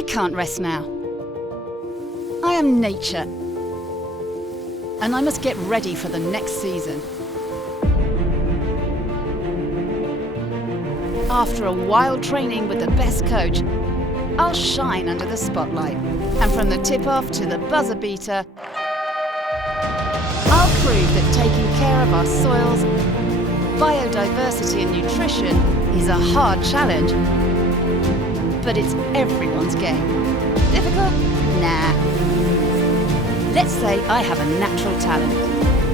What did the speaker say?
I can't rest now. I am nature, and I must get ready for the next season. After a wild training with the best coach, I'll shine under the spotlight. And from the tip-off to the buzzer beater, I'll prove that taking care of our soils, biodiversity and nutrition is a hard challenge. But it's everyone's game. Difficult? Nah. Let's say I have a natural talent.